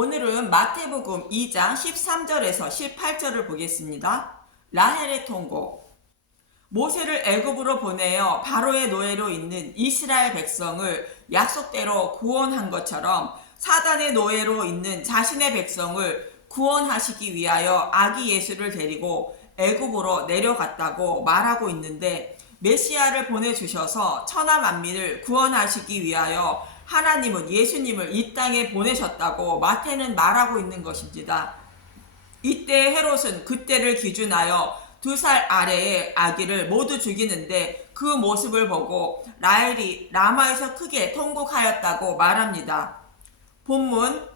오늘은 마태복음 2장 13절에서 18절을 보겠습니다. 라헬의 통곡. 모세를 애굽으로 보내어 바로의 노예로 있는 이스라엘 백성을 약속대로 구원한 것처럼 사단의 노예로 있는 자신의 백성을 구원하시기 위하여 아기 예수를 데리고 애굽으로 내려갔다고 말하고 있는데, 메시아를 보내주셔서 천하 만민을 구원하시기 위하여 하나님은 예수님을 이 땅에 보내셨다고 마태는 말하고 있는 것입니다. 이때 헤롯은 그때를 기준하여 2살 아래의 아기를 모두 죽이는데, 그 모습을 보고 라헬이 라마에서 크게 통곡하였다고 말합니다. 본문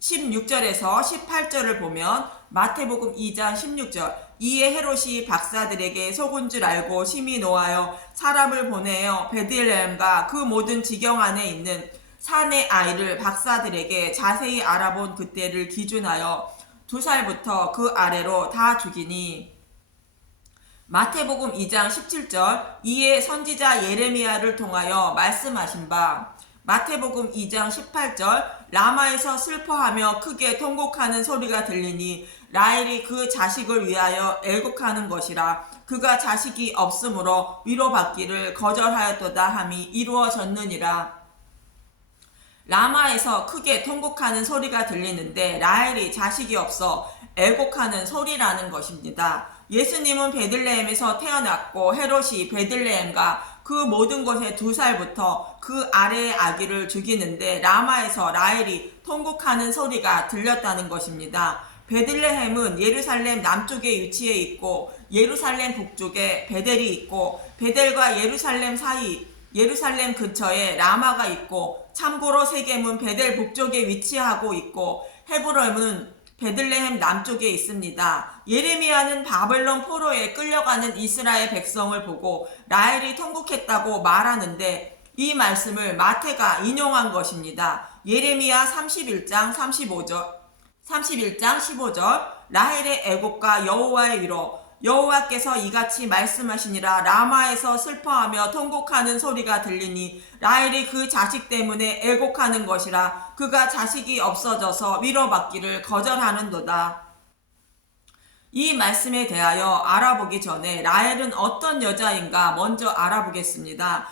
16절에서 18절을 보면 마태복음 2장 16절, 이에 헤롯이 박사들에게 속은 줄 알고 심히 노하여 사람을 보내어 베들레헴과 그 모든 지경 안에 있는 산의 아이를 박사들에게 자세히 알아본 그때를 기준하여 2살부터 그 아래로 다 죽이니, 마태복음 2장 17절, 이에 선지자 예레미야를 통하여 말씀하신 바, 마태복음 2장 18절, 라마에서 슬퍼하며 크게 통곡하는 소리가 들리니 라헬이 그 자식을 위하여 애곡하는 것이라. 그가 자식이 없으므로 위로받기를 거절하였도다 함이 이루어졌느니라. 라마에서 크게 통곡하는 소리가 들리는데, 라헬이 자식이 없어 애곡하는 소리라는 것입니다. 예수님은 베들레헴에서 태어났고 헤롯이 베들레헴과 그 모든 곳에 2살부터 그 아래의 아기를 죽이는데, 라마에서 라헬이 통곡하는 소리가 들렸다는 것입니다. 베들레헴은 예루살렘 남쪽에 위치해 있고 예루살렘 북쪽에 베델이 있고, 베델과 예루살렘 사이 예루살렘 근처에 라마가 있고, 참고로 세겜은 베델 북쪽에 위치하고 있고 헤브론은 베들레헴 남쪽에 있습니다. 예레미야는 바벨론 포로에 끌려가는 이스라엘 백성을 보고 라헬이 통곡했다고 말하는데, 이 말씀을 마태가 인용한 것입니다. 예레미야 31장 15절, 라헬의 애곡과 여호와의 위로. 여호와께서 이같이 말씀하시니라. 라마에서 슬퍼하며 통곡하는 소리가 들리니 라헬이 그 자식 때문에 애곡하는 것이라. 그가 자식이 없어져서 위로받기를 거절하는도다. 이 말씀에 대하여 알아보기 전에 라헬은 어떤 여자인가 먼저 알아보겠습니다.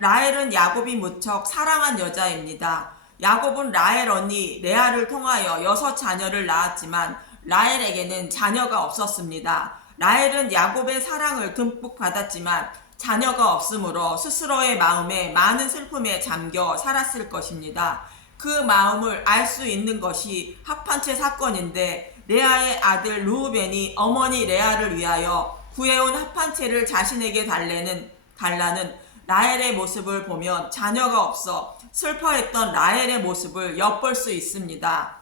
라헬은 야곱이 무척 사랑한 여자입니다. 야곱은 라헬 언니 레아를 통하여 6자녀를 낳았지만 라헬에게는 자녀가 없었습니다. 라헬은 야곱의 사랑을 듬뿍 받았지만 자녀가 없으므로 스스로의 마음에 많은 슬픔에 잠겨 살았을 것입니다. 그 마음을 알 수 있는 것이 합판체 사건인데, 레아의 아들 르우벤이 어머니 레아를 위하여 구해온 합판체를 자신에게 달라는 라헬의 모습을 보면 자녀가 없어 슬퍼했던 라헬의 모습을 엿볼 수 있습니다.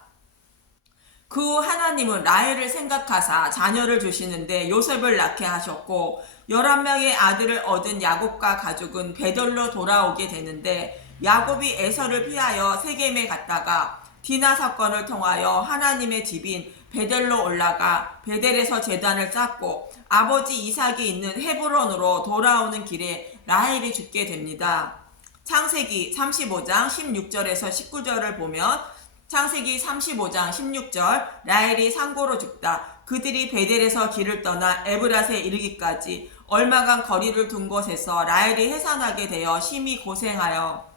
그 후 하나님은 라헬을 생각하사 자녀를 주시는데 요셉을 낳게 하셨고, 11명의 아들을 얻은 야곱과 가족은 베델로 돌아오게 되는데, 야곱이 에서를 피하여 세겜에 갔다가 디나 사건을 통하여 하나님의 집인 베델로 올라가 베델에서 제단을 쌓고 아버지 이삭이 있는 헤브론으로 돌아오는 길에 라헬이 죽게 됩니다. 창세기 35장 16절에서 19절을 보면, 창세기 35장 16절, 라헬이 상고로 죽다. 그들이 베델에서 길을 떠나 에브랏에 이르기까지 얼마간 거리를 둔 곳에서 라헬이 해산하게 되어 심히 고생하여.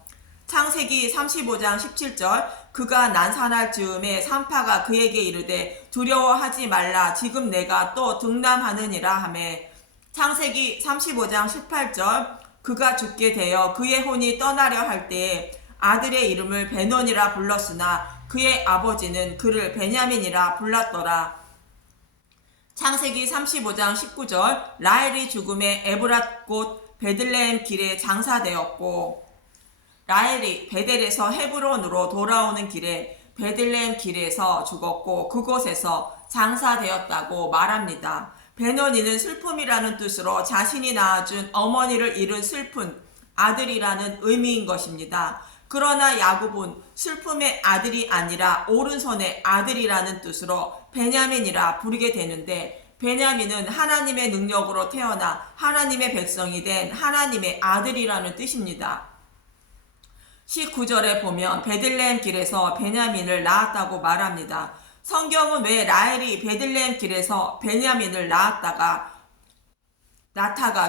창세기 35장 17절, 그가 난산할 즈음에 산파가 그에게 이르되 두려워하지 말라, 지금 내가 또 등남하느니라 하매. 창세기 35장 18절, 그가 죽게 되어 그의 혼이 떠나려 할 때에 아들의 이름을 베논이라 불렀으나 그의 아버지는 그를 베냐민이라 불렀더라. 창세기 35장 19절, 라헬이 죽음에 에브랏 곧 베들레헴 길에 장사되었고, 라헬이 베델에서 헤브론으로 돌아오는 길에 베들레헴 길에서 죽었고 그곳에서 장사되었다고 말합니다. 베논이는 슬픔이라는 뜻으로 자신이 낳아준 어머니를 잃은 슬픈 아들이라는 의미인 것입니다. 그러나 야곱은 슬픔의 아들이 아니라 오른손의 아들이라는 뜻으로 베냐민이라 부르게 되는데, 베냐민은 하나님의 능력으로 태어나 하나님의 백성이 된 하나님의 아들이라는 뜻입니다. 19절에 보면 베들레헴 길에서 베냐민을 낳았다고 말합니다. 성경은 왜 라헬이 베들레헴 길에서 베냐민을 낳다가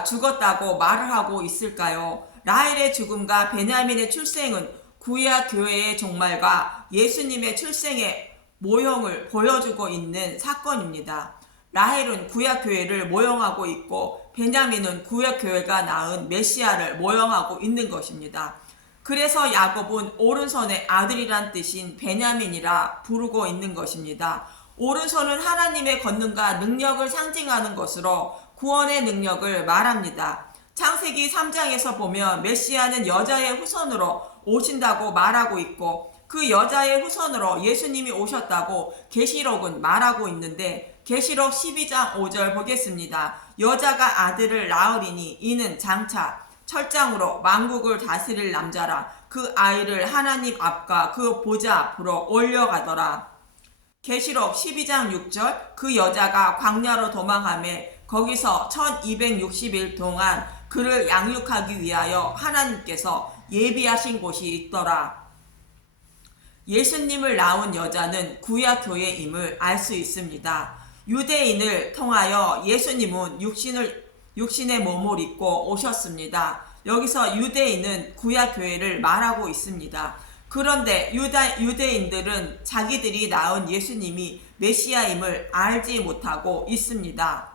죽었다고 말을 하고 있을까요? 라헬의 죽음과 베냐민의 출생은 구약 교회의 종말과 예수님의 출생의 모형을 보여주고 있는 사건입니다. 라헬은 구약 교회를 모형하고 있고 베냐민은 구약 교회가 낳은 메시아를 모형하고 있는 것입니다. 그래서 야곱은 오른손의 아들이란 뜻인 베냐민이라 부르고 있는 것입니다. 오른손은 하나님의 권능과 능력을 상징하는 것으로 구원의 능력을 말합니다. 창세기 3장에서 보면 메시아는 여자의 후손으로 오신다고 말하고 있고 그 여자의 후손으로 예수님이 오셨다고 계시록은 말하고 있는데 계시록 12장 5절 보겠습니다. 여자가 아들을 낳으리니 이는 장차 철장으로 만국을 다스릴 남자라. 그 아이를 하나님 앞과 그 보좌 앞으로 올려가더라. 계시록 12장 6절 그 여자가 광야로 도망하매 거기서 1260일 동안 그를 양육하기 위하여 하나님께서 예비하신 곳이 있더라. 예수님을 낳은 여자는 구약 교회임을 알 수 있습니다. 유대인을 통하여 예수님은 육신의 몸을 입고 오셨습니다. 여기서 유대인은 구약 교회를 말하고 있습니다. 그런데 유대인들은 자기들이 낳은 예수님이 메시아임을 알지 못하고 있습니다.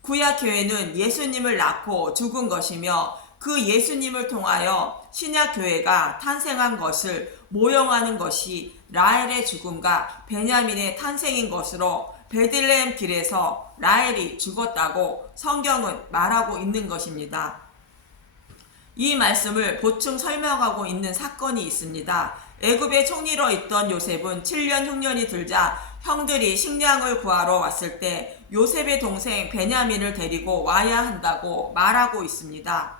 구약 교회는 예수님을 낳고 죽은 것이며 그 예수님을 통하여 신약 교회가 탄생한 것을 모형하는 것이 라헬의 죽음과 베냐민의 탄생인 것으로 베들레헴 길에서 라헬이 죽었다고 성경은 말하고 있는 것입니다. 이 말씀을 보충 설명하고 있는 사건이 있습니다. 애굽의 총리로 있던 요셉은 7년 흉년이 들자 형들이 식량을 구하러 왔을 때 요셉의 동생 베냐민을 데리고 와야 한다고 말하고 있습니다.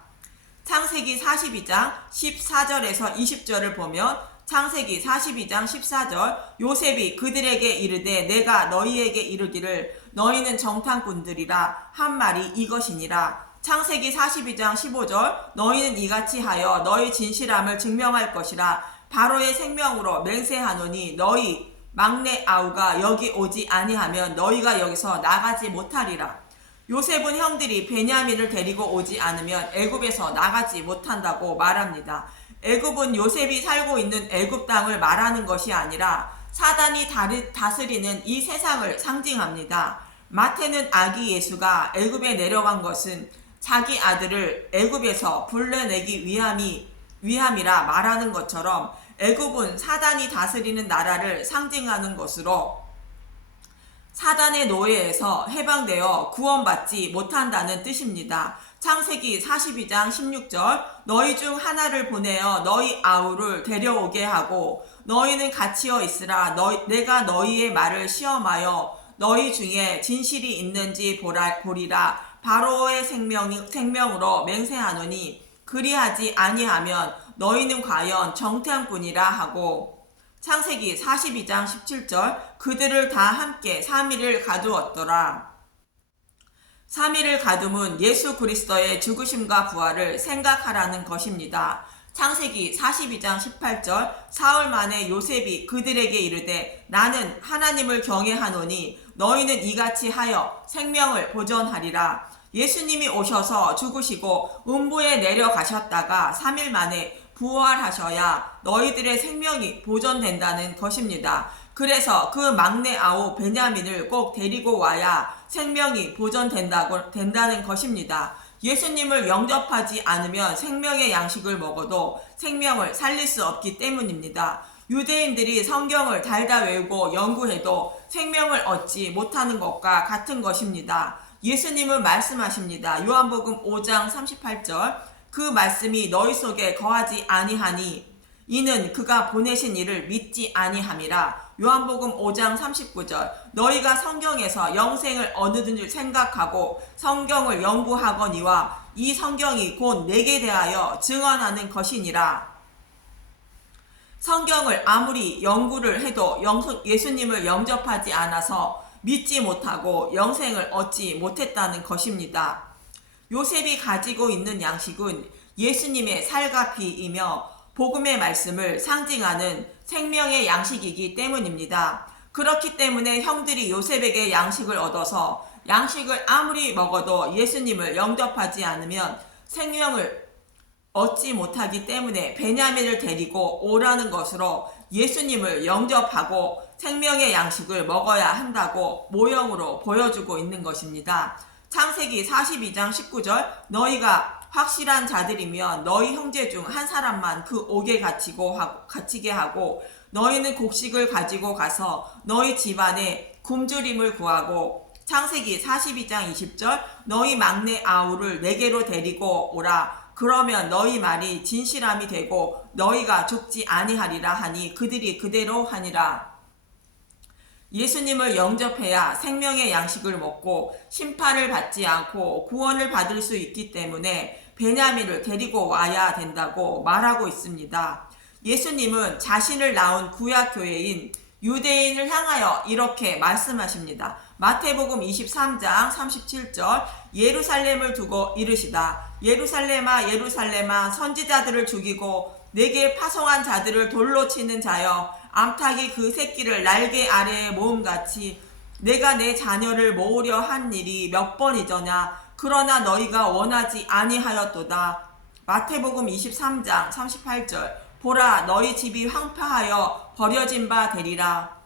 창세기 42장 14절에서 20절을 보면 창세기 42장 14절 요셉이 그들에게 이르되 내가 너희에게 이르기를 너희는 정탐꾼들이라 한 말이 이것이니라. 창세기 42장 15절 너희는 이같이 하여 너희 진실함을 증명할 것이라. 바로의 생명으로 맹세하노니 너희 막내 아우가 여기 오지 아니하면 너희가 여기서 나가지 못하리라. 요셉은 형들이 베냐민을 데리고 오지 않으면 애굽에서 나가지 못한다고 말합니다. 애굽은 요셉이 살고 있는 애굽 땅을 말하는 것이 아니라 사단이 다스리는 이 세상을 상징합니다. 마태는 아기 예수가 애굽에 내려간 것은 자기 아들을 애굽에서 불러내기 위함이라 말하는 것처럼 애굽은 사단이 다스리는 나라를 상징하는 것으로 사단의 노예에서 해방되어 구원받지 못한다는 뜻입니다. 창세기 42장 16절 너희 중 하나를 보내어 너희 아우를 데려오게 하고 너희는 갇히어 있으라. 내가 너희의 말을 시험하여 너희 중에 진실이 있는지 보리라. 바로의 생명으로 맹세하노니 그리하지 아니하면 너희는 과연 정탐꾼이라 하고 창세기 42장 17절 그들을 다 함께 3일을 가두었더라. 3일을 가둠은 예수 그리스도의 죽으심과 부활을 생각하라는 것입니다. 창세기 42장 18절 사흘 만에 요셉이 그들에게 이르되 나는 하나님을 경외하노니 너희는 이같이 하여 생명을 보존하리라. 예수님이 오셔서 죽으시고 음부에 내려가셨다가 3일 만에 부활하셔야 너희들의 생명이 보존된다는 것입니다. 그래서 그 막내 아우 베냐민을 꼭 데리고 와야 생명이 보존된다는 것입니다. 예수님을 영접하지 않으면 생명의 양식을 먹어도 생명을 살릴 수 없기 때문입니다. 유대인들이 성경을 달다 외우고 연구해도 생명을 얻지 못하는 것과 같은 것입니다. 예수님은 말씀하십니다. 요한복음 5장 38절 그 말씀이 너희 속에 거하지 아니하니 이는 그가 보내신 이를 믿지 아니함이라. 요한복음 5장 39절 너희가 성경에서 영생을 얻는 줄 생각하고 성경을 연구하거니와 이 성경이 곧 내게 대하여 증언하는 것이니라. 성경을 아무리 연구를 해도 예수님을 영접하지 않아서 믿지 못하고 영생을 얻지 못했다는 것입니다. 요셉이 가지고 있는 양식은 예수님의 살과 피이며 복음의 말씀을 상징하는 생명의 양식이기 때문입니다. 그렇기 때문에 형들이 요셉에게 양식을 얻어서 양식을 아무리 먹어도 예수님을 영접하지 않으면 생명을 얻지 못하기 때문에 베냐민을 데리고 오라는 것으로 예수님을 영접하고 생명의 양식을 먹어야 한다고 모형으로 보여주고 있는 것입니다. 창세기 42장 19절 너희가 확실한 자들이면 너희 형제 중 한 사람만 그 옥에 갇히게 하고 너희는 곡식을 가지고 가서 너희 집안에 굶주림을 구하고 창세기 42장 20절 너희 막내 아우를 내게로 데리고 오라 그러면 너희 말이 진실함이 되고 너희가 죽지 아니하리라 하니 그들이 그대로 하니라. 예수님을 영접해야 생명의 양식을 먹고 심판을 받지 않고 구원을 받을 수 있기 때문에 베냐민을 데리고 와야 된다고 말하고 있습니다. 예수님은 자신을 낳은 구약교회인 유대인을 향하여 이렇게 말씀하십니다. 마태복음 23장 37절 예루살렘을 두고 이르시다. 예루살렘아 예루살렘아 선지자들을 죽이고 내게 파송한 자들을 돌로 치는 자여 암탉이 그 새끼를 날개 아래에 모음같이 내가 내 자녀를 모으려 한 일이 몇 번이더냐 그러나 너희가 원하지 아니하였도다. 마태복음 23장 38절 보라 너희 집이 황폐하여 버려진 바 되리라.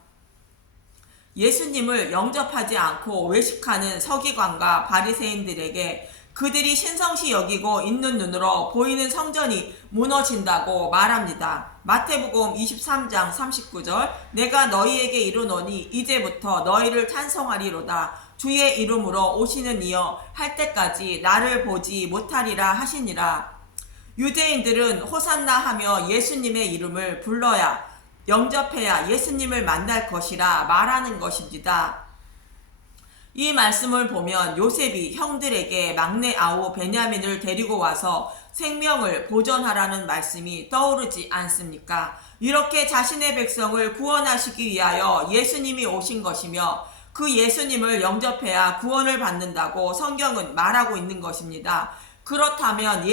예수님을 영접하지 않고 외식하는 서기관과 바리새인들에게 그들이 신성시 여기고 있는 눈으로 보이는 성전이 무너진다고 말합니다. 마태복음 23장 39절 내가 너희에게 이르노니 이제부터 너희를 찬송하리로다. 주의 이름으로 오시는 이여 할 때까지 나를 보지 못하리라 하시니라. 유대인들은 호산나 하며 예수님의 이름을 불러야 영접해야 예수님을 만날 것이라 말하는 것입니다. 이 말씀을 보면 요셉이 형들에게 막내 아우 베냐민을 데리고 와서 생명을 보존하라는 말씀이 떠오르지 않습니까? 이렇게 자신의 백성을 구원하시기 위하여 예수님이 오신 것이며 그 예수님을 영접해야 구원을 받는다고 성경은 말하고 있는 것입니다. 그렇다면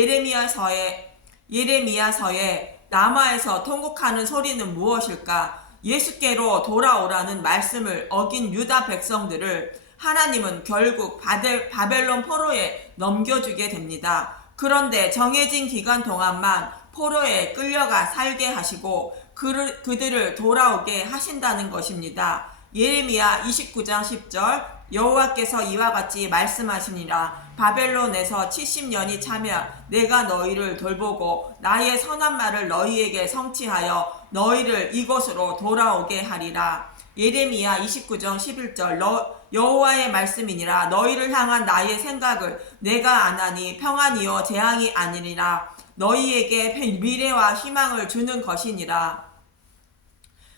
예레미야서에 라마에서 통곡하는 소리는 무엇일까? 예수께로 돌아오라는 말씀을 어긴 유다 백성들을 하나님은 결국 바벨론 포로에 넘겨주게 됩니다. 그런데 정해진 기간 동안만 포로에 끌려가 살게 하시고 그들을 돌아오게 하신다는 것입니다. 예레미야 29장 10절 여호와께서 이와 같이 말씀하시니라. 바벨론에서 70년이 차면 내가 너희를 돌보고 나의 선한 말을 너희에게 성취하여 너희를 이곳으로 돌아오게 하리라. 예레미야 29장 11절 여호와의 말씀이니라. 너희를 향한 나의 생각을 내가 아나니 평안이요 재앙이 아니니라. 너희에게 미래와 희망을 주는 것이니라.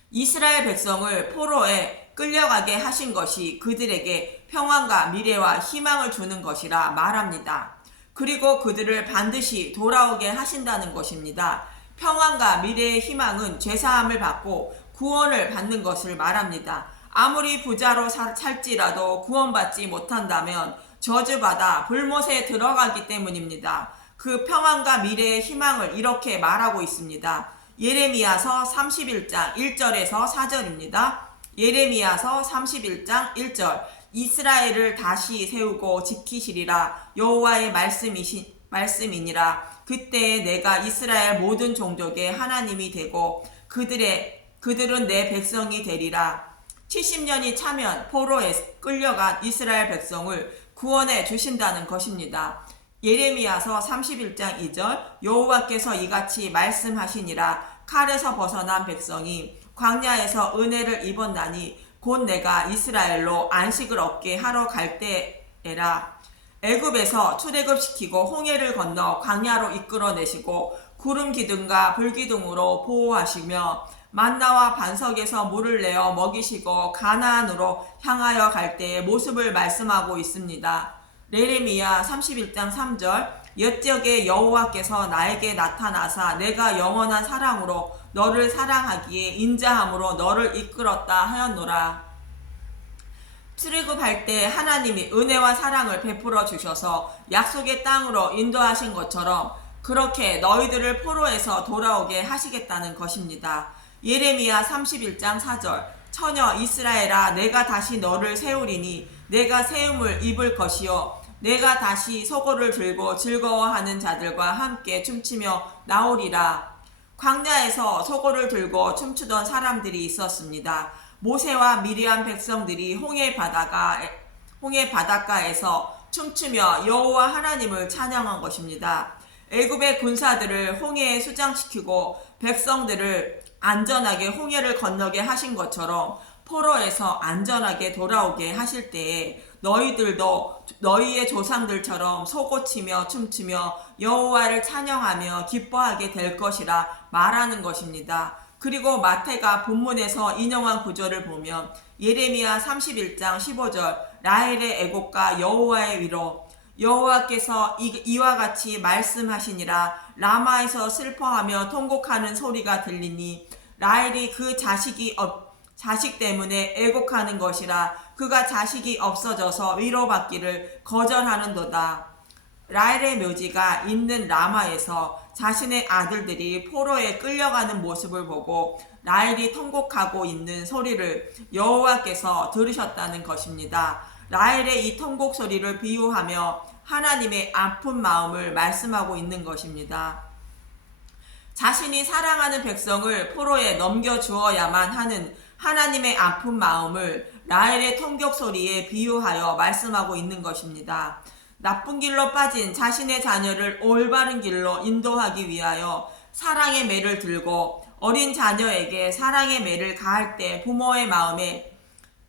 이스라엘 백성을 포로에 끌려가게 하신 것이 그들에게 평안과 미래와 희망을 주는 것이라 말합니다. 그리고 그들을 반드시 돌아오게 하신다는 것입니다. 평안과 미래의 희망은 죄사함을 받고 구원을 받는 것을 말합니다. 아무리 부자로 살지라도 구원받지 못한다면 저주받아 불못에 들어가기 때문입니다. 그 평안과 미래의 희망을 이렇게 말하고 있습니다. 예레미야서 31장 1절에서 4절입니다. 예레미야서 31장 1절 이스라엘을 다시 세우고 지키시리라. 여호와의 말씀이니라. 그때 내가 이스라엘 모든 종족의 하나님이 되고 그들은 내 백성이 되리라. 70년이 차면 포로에 끌려간 이스라엘 백성을 구원해 주신다는 것입니다. 예레미야서 31장 2절 여호와께서 이같이 말씀하시니라. 칼에서 벗어난 백성이 광야에서 은혜를 입었나니 곧 내가 이스라엘로 안식을 얻게 하러 갈 때에라. 애굽에서 출애굽시키고 홍해를 건너 광야로 이끌어내시고 구름 기둥과 불 기둥으로 보호하시며 만나와 반석에서 물을 내어 먹이시고 가나안으로 향하여 갈 때의 모습을 말씀하고 있습니다. 예레미야 31장 3절 옛적에 여호와께서 나에게 나타나사 내가 영원한 사랑으로 너를 사랑하기에 인자함으로 너를 이끌었다 하였노라. 출애굽할 때 하나님이 은혜와 사랑을 베풀어 주셔서 약속의 땅으로 인도하신 것처럼 그렇게 너희들을 포로에서 돌아오게 하시겠다는 것입니다. 예레미야 31장 4절 처녀 이스라엘아 내가 다시 너를 세우리니 내가 세움을 입을 것이요 내가 다시 소고를 들고 즐거워하는 자들과 함께 춤추며 나오리라. 광야에서 소고를 들고 춤추던 사람들이 있었습니다. 모세와 미리암 백성들이 홍해 바닷가에서 춤추며 여호와 하나님을 찬양한 것입니다. 애굽의 군사들을 홍해에 수장시키고 백성들을 안전하게 홍해를 건너게 하신 것처럼 포로에서 안전하게 돌아오게 하실 때에 너희들도 너희의 조상들처럼 소고치며 춤추며 여호와를 찬양하며 기뻐하게 될 것이라 말하는 것입니다. 그리고 마태가 본문에서 인용한 구절을 보면 예레미야 31장 15절 라헬의 애곡과 여호와의 위로 여호와께서 이와 같이 말씀하시니라 라마에서 슬퍼하며 통곡하는 소리가 들리니 라헬이 그 자식 때문에 애곡하는 것이라 그가 자식이 없어져서 위로받기를 거절하는도다. 라헬의 묘지가 있는 라마에서 자신의 아들들이 포로에 끌려가는 모습을 보고 라헬이 통곡하고 있는 소리를 여호와께서 들으셨다는 것입니다. 라헬의 이 통곡 소리를 비유하며 하나님의 아픈 마음을 말씀하고 있는 것입니다. 자신이 사랑하는 백성을 포로에 넘겨주어야만 하는 하나님의 아픈 마음을 라헬의 통곡 소리에 비유하여 말씀하고 있는 것입니다. 나쁜 길로 빠진 자신의 자녀를 올바른 길로 인도하기 위하여 사랑의 매를 들고 어린 자녀에게 사랑의 매를 가할 때 부모의 마음에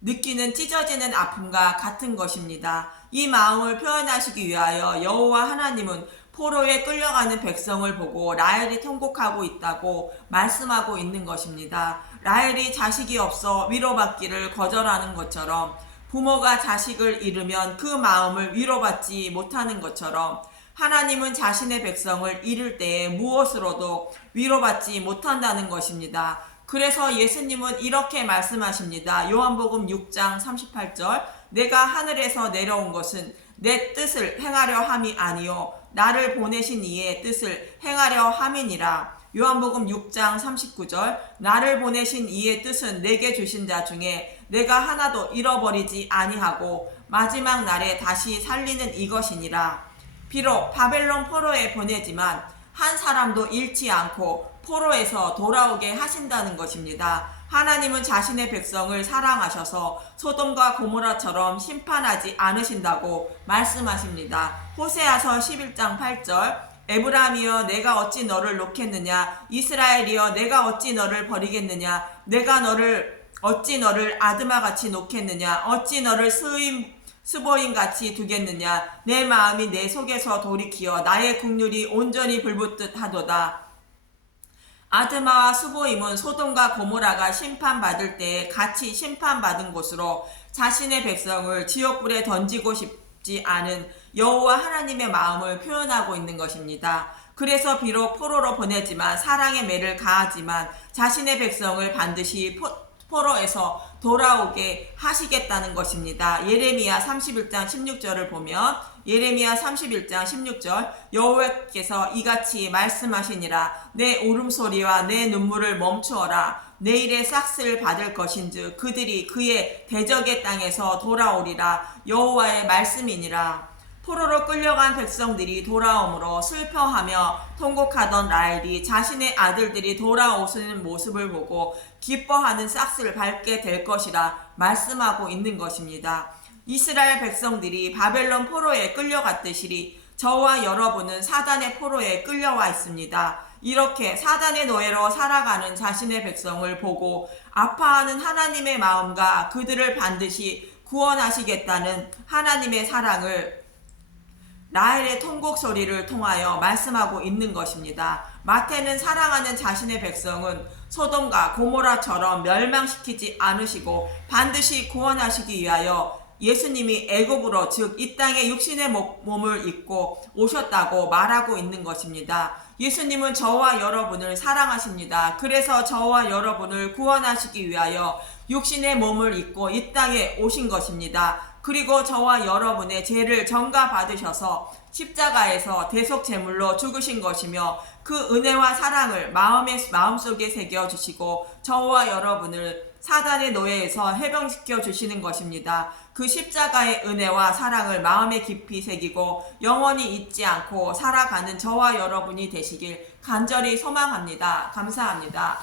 느끼는 찢어지는 아픔과 같은 것입니다. 이 마음을 표현하시기 위하여 여호와 하나님은 포로에 끌려가는 백성을 보고 라헬이 통곡하고 있다고 말씀하고 있는 것입니다. 라헬이 자식이 없어 위로받기를 거절하는 것처럼 부모가 자식을 잃으면 그 마음을 위로받지 못하는 것처럼 하나님은 자신의 백성을 잃을 때에 무엇으로도 위로받지 못한다는 것입니다. 그래서 예수님은 이렇게 말씀하십니다. 요한복음 6장 38절 내가 하늘에서 내려온 것은 내 뜻을 행하려 함이 아니요 나를 보내신 이의 뜻을 행하려 함이니라. 요한복음 6장 39절 나를 보내신 이의 뜻은 내게 주신 자 중에 내가 하나도 잃어버리지 아니하고 마지막 날에 다시 살리는 이것이니라. 비록 바벨론 포로에 보내지만 한 사람도 잃지 않고 포로에서 돌아오게 하신다는 것입니다. 하나님은 자신의 백성을 사랑하셔서 소돔과 고모라처럼 심판하지 않으신다고 말씀하십니다. 호세아서 11장 8절 에브라임이여 내가 어찌 너를 놓겠느냐 이스라엘이여 내가 어찌 너를 버리겠느냐 내가 어찌 너를 아드마같이 놓겠느냐 어찌 너를 스보임같이 두겠느냐 내 마음이 내 속에서 돌이키어 나의 국률이 온전히 불붙듯 하도다. 아드마와 스보임은 소돔과 고모라가 심판받을 때에 같이 심판받은 곳으로 자신의 백성을 지옥불에 던지고 싶지 않은 여호와 하나님의 마음을 표현하고 있는 것입니다. 그래서 비록 포로로 보내지만 사랑의 매를 가하지만 자신의 백성을 반드시 포로에서 돌아오게 하시겠다는 것입니다. 예레미야 31장 16절을 보면 예레미야 31장 16절 여호와께서 이같이 말씀하시니라 내 울음소리와 내 눈물을 멈추어라 내일의 싹스를 받을 것인즉 그들이 그의 대적의 땅에서 돌아오리라 여호와의 말씀이니라. 포로로 끌려간 백성들이 돌아옴으로 슬퍼하며 통곡하던 라헬이 자신의 아들들이 돌아오시는 모습을 보고 기뻐하는 싹스를 밟게 될 것이라 말씀하고 있는 것입니다. 이스라엘 백성들이 바벨론 포로에 끌려갔듯이 저와 여러분은 사단의 포로에 끌려와 있습니다. 이렇게 사단의 노예로 살아가는 자신의 백성을 보고 아파하는 하나님의 마음과 그들을 반드시 구원하시겠다는 하나님의 사랑을 라헬의 통곡 소리를 통하여 말씀하고 있는 것입니다. 마태는 사랑하는 자신의 백성은 소돔과 고모라처럼 멸망시키지 않으시고 반드시 구원하시기 위하여 예수님이 애굽으로 즉 이 땅에 육신의 몸을 입고 오셨다고 말하고 있는 것입니다. 예수님은 저와 여러분을 사랑하십니다. 그래서 저와 여러분을 구원하시기 위하여 육신의 몸을 입고 이 땅에 오신 것입니다. 그리고 저와 여러분의 죄를 전가받으셔서 십자가에서 대속 제물로 죽으신 것이며 그 은혜와 사랑을 마음속에 새겨주시고 저와 여러분을 사단의 노예에서 해방시켜 주시는 것입니다. 그 십자가의 은혜와 사랑을 마음에 깊이 새기고 영원히 잊지 않고 살아가는 저와 여러분이 되시길 간절히 소망합니다. 감사합니다.